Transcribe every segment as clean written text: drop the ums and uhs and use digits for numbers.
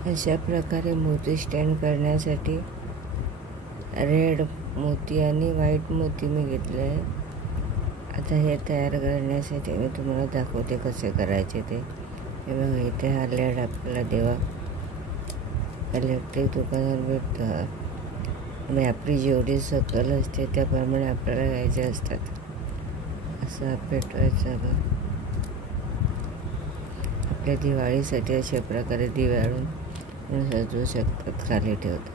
अशा प्रकारे मोती स्टँड करण्यासाठी रेड मोती आणि व्हाईट मोती मी घेतले आहे. आता हे तयार करण्यासाठी मी तुम्हाला दाखवते कसे करायचे ते. हे बघा, इथे हा लेड आपल्याला देवा इलेक्ट्रिक दुकानात भेटतो. आणि आपली जेवढी सकल असते त्याप्रमाणे आपल्याला घ्यायचे असतात. असं पेटवायचं बघ. आपल्या दिवाळीसाठी अशा प्रकारे दिव्याळून सजवू शकतात, खाली ठेवतात.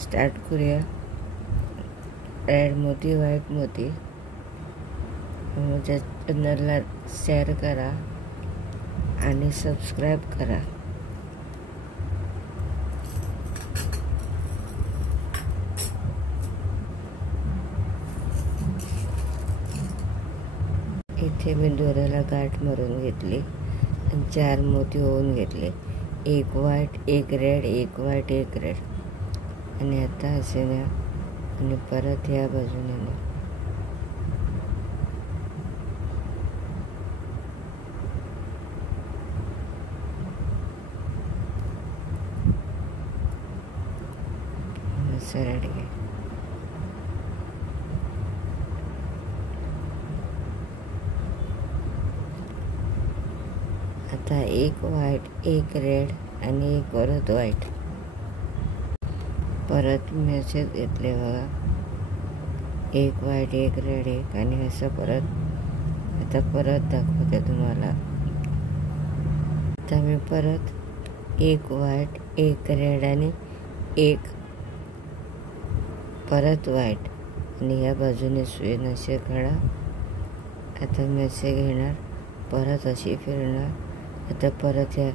स्टार्ट करूया. रेड मोती, व्हाईट मोती. माझ्या चॅनलला शेअर करा आणि सबस्क्राईब करा. इथे मी दोऱ्याला गाठ मारून घेतली आणि 4 मोती होऊन घेतले. 1 व्हाईट, 1 रेड, 1 व्हाईट, 1 रेड. आणि आता असे न्या आणि परत या बाजूने न्या. सरळ घ्या. आता 1 व्हाईट, 1 रेड आणि 1 परत व्हाईट. परत मी असे घेतले बघा. 1 व्हाईट, 1 रेड, 1 आणि असं परत. आता परत दाखवते तुम्हाला. आता मी परत 1 व्हाईट, 1 रेड आणि 1 परत व्हाईट आणि या बाजूने सुई असे काढा. आता मी असे घेणार, परत अशी फिरणार. आता परत या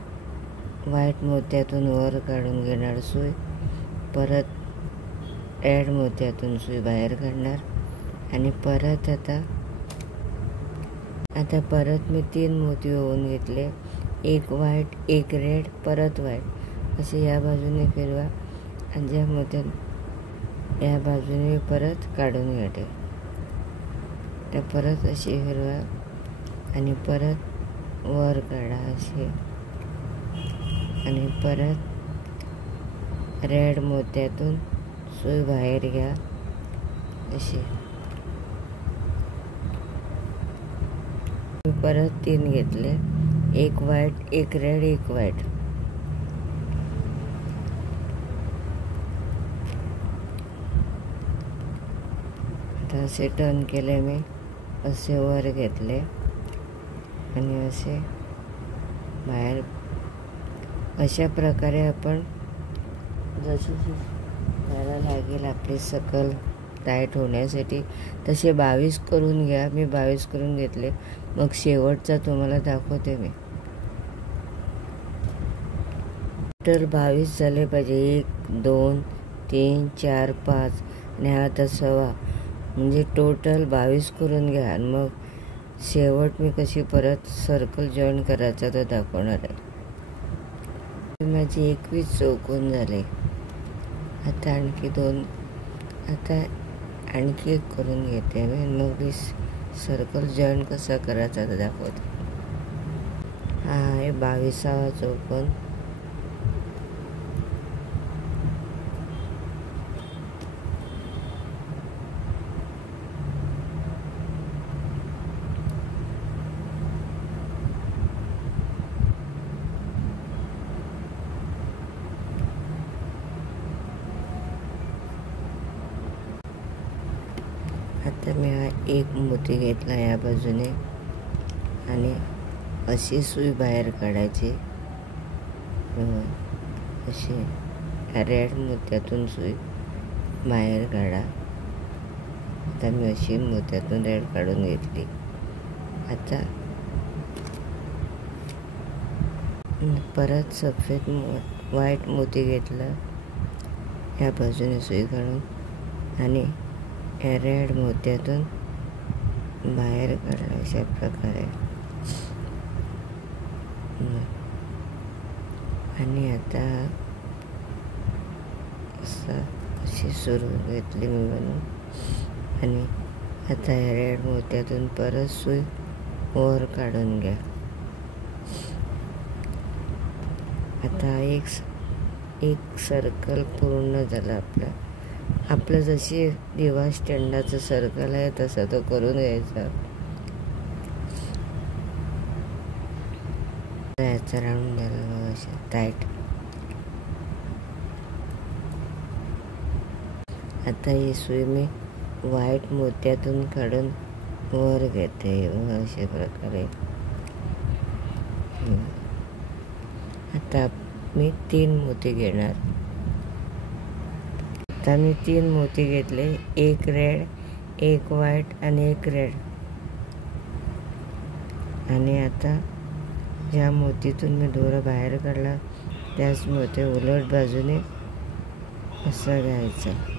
व्हाईट मोत्यातून वर काढून घेणार सुई. परत रेड मोत्यातून सुई बाहेर काढणार आणि परत आता परत मी 3 मोती होऊन घेतले. 1 व्हाईट, 1 रेड, परत व्हाईट. असे या बाजूने फिरवा आणि ज्या मोत्यात या बाजूने परत काढून घ्या. त्या परत अशी फिरवा आणि परत वर काढा असे. आणि परत रेड मोत्यातून सुई बाहेर घ्या अशी. परत 3 घेतले. 1 व्हाईट, 1 रेड, 1 व्हाईट. आता असे टर्न केले मी. असे वर घेतले आणि असे बाहेर. अशा प्रकारे आपण जशी त्याला लागेल आपली सकल टाईट होण्यासाठी तसे 22 करून घ्या. मी 22 करून घेतले. मग शेवटचा तुम्हाला दाखवते मी. टोटल 22 झाले पाहिजे. 1 2 3 4 5 आणि हा आता 6. म्हणजे टोटल 22 करून घ्या. आणि मग शेवट मी कशी परत सर्कल जॉईन करायचा तो दाखवणार आहे. माझे 21 चौकोन झाले. आता आणखी 2. आता आणखी 1 करून घेते मी. मग मी सर्कल जॉईन कसा करायचा ते दाखवते. हा आहे 22वा चौकोन. आता मी हा 1 मोती घेतला या बाजूने आणि अशी सुई बाहेर काढायची. अशी रेड मोत्यातून सुई बाहेर काढा. आता मी अशी मोत्यातून रेड काढून घेतली. आता परत सफेद व्हाईट मोती घेतला या बाजूने सुई काढून आणि रेड मोत्यातून बाहेर काढला अशा प्रकारे. आणि आता अशी सुरू घेतली मी बनवून आणि आता या रेड मोत्यातून परत सुई वर काढून घ्या. आता एक सर्कल पूर्ण झाला आपलं जशी दिवा स्टँडाचं सर्कल आहे तसं तो करून घ्यायचा. याचा राऊंड झाला बघा अशा टाईट. आता ही सुई मी व्हाईट मोत्यातून काढून वर घेते अशा प्रकारे. आता मी 3 मोती घेणार. आता मी 3 मोती घेतले, एक रेड, एक व्हाईट आणि एक रेड. आणि आता ज्या मोतीतून मी दोरा बाहेर काढला त्याच मोती उलट बाजूने असं घ्यायचं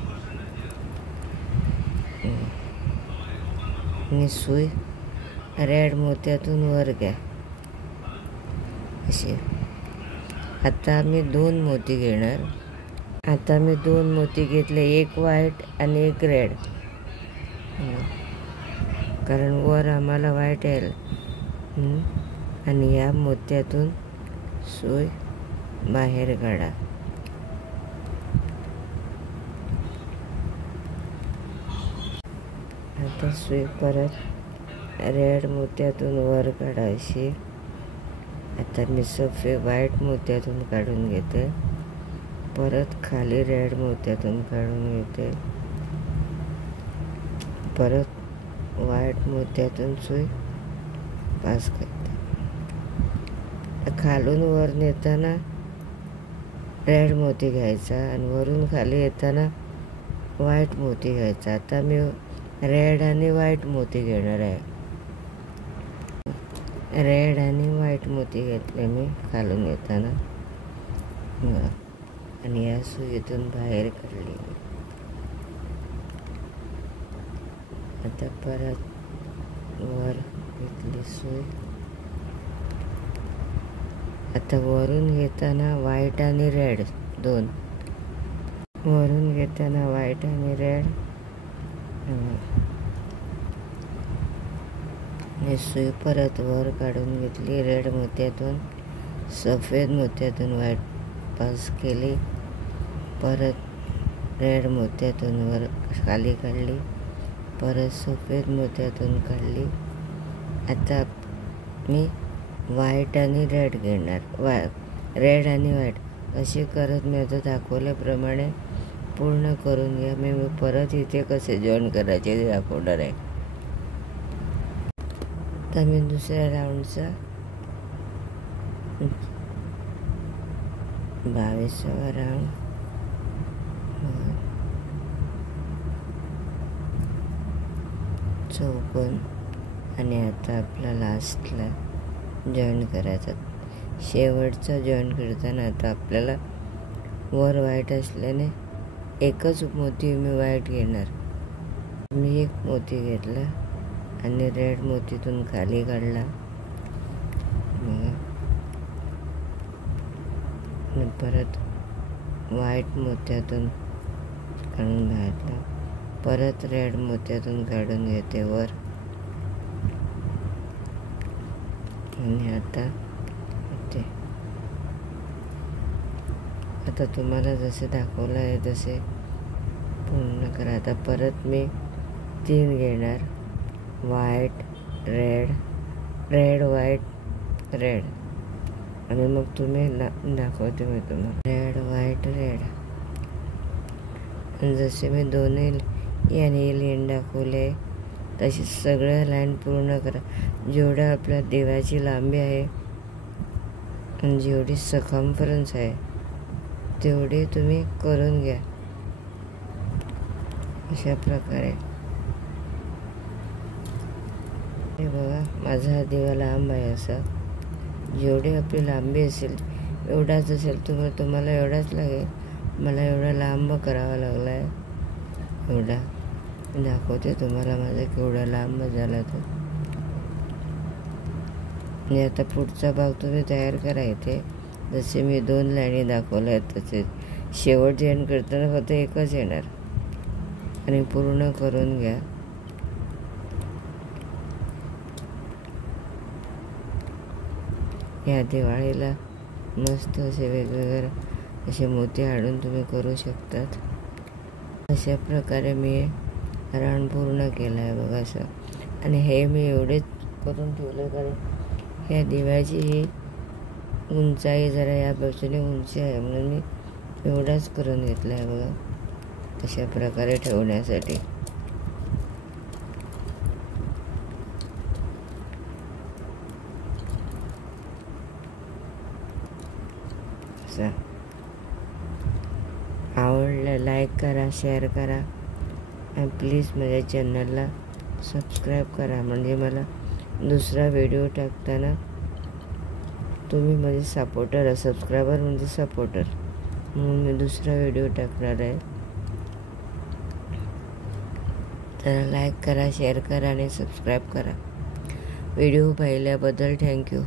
आणि सुई रेड मोत्यातून वर घ्या अशी. आता मी 2 मोती घेणार. आता मी 2 मोती घेतले, एक व्हाईट आणि एक रेड, कारण वर आम्हाला व्हाईट येईल. आणि या मोत्यातून सुई बाहेर काढा. आता सुई परत रेड मोत्यातून वर काढा अशी. आता मी सफेद व्हाईट मोत्यातून काढून घेते, परत खाली रेड मोत्यातून काढून घेते, परत व्हाईट मोत्यातून सुई पास करते. खालून वर नेताना रेड मोती घ्यायचा आणि वरून खाली येताना व्हाईट मोती घ्यायचा. आता मी रेड आणि व्हाईट मोती घेणार आहे. रेड आणि व्हाईट मोती घेतले मी खालून येताना आणि या सुईतून बाहेर काढली. आता परत वर घेतली सुई. आता वरून घेताना व्हाईट आणि रेड 2, वरून घेताना व्हाईट आणि रेड. सुई परत वर काढून घेतली, रेड मोत्यातून सफेद मोत्यातून व्हाईट पास केली, परत रेड मोत्यातून वर खाली काढली, परत सफेद मोत्यातून काढली. आता मी व्हाईट आणि रेड घेणार, रेड आणि व्हाईट अशी करत मी आता दाखवल्याप्रमाणे पूर्ण करून घ्या. मी परत इथे कसे जॉईन करायचे ते दाखवणार आहे. तर मी दुसऱ्या राऊंडचा 22वा राऊंड चौकोन आणि आता आपला लास्टला जॉईन करायचा. शेवटचा जॉईन करताना आता आपल्याला वर व्हाईट असल्याने एकच मोती मी व्हाईट घेणार. मी एक मोती घेतला आणि रेड मोतीतून खाली काढला आणि परत व्हाईट मोत्यातून काढून घातला, परत रेड मोत्यातून काढून घेते वर. आणि आता तुम्हाला जसे दाखवलं आहे तसे पूर्ण करा. आता परत मी 3 घेणार, white red, red white red. आणि मग तुम्ही दाखवते मी तुम्हाला रेड व्हाईट रेड. आणि जसे मी दोन्ही याने लाईन दाखवले तशी सगळ्या लाईन पूर्ण करा. जेवढा आपल्या देवाची लांबी आहे आणि जेवढी सर्कम्फरन्स आहे तेवढी तुम्ही करून घ्या अशा प्रकारे. हे बघा माझा दिवा लांब आहे. असा जेवढी आपली लांबी असेल एवढाच असेल, तुम्हाला एवढाच लागेल. मला एवढा लांब करावा लागला आहे. एवढा दाखवते तुम्हाला माझा केवढा लांब झाला तो. आणि आता पुढचा भाग तुम्ही तयार करा. इथे जसे मी 2 लाईनी दाखवल्या आहेत तसेच शेवट जॉईन करताना फक्त एकच येणार आणि पूर्ण करून घ्या. ह्या दिवाळीला मस्त असे वेगवेगळे असे मोती आणून तुम्ही करू शकतात. अशा प्रकारे मी रान पूर्ण केलं आहे बघा असं. आणि हे मी एवढेच करून ठेवलं कारण ह्या दिव्याची ही उंचाई जरा या बाजूने उंची आहे म्हणून मी एवढाच करून घेतला आहे बघा अशा प्रकारे ठेवण्यासाठी. आवडलं लाईक करा, शेअर करा आणि प्लीज माझ्या चॅनलला सबस्क्राईब करा म्हणजे मला दुसरा व्हिडिओ टाकताना तुम्ही माझे सपोर्टर, सबस्क्रायबर म्हणजे सपोर्टर म्हणून मी दुसरा व्हिडिओ टाकणार आहे. तर लाईक करा, शेअर करा आणि सबस्क्राईब करा. व्हिडिओ पाहिल्याबद्दल थँक्यू.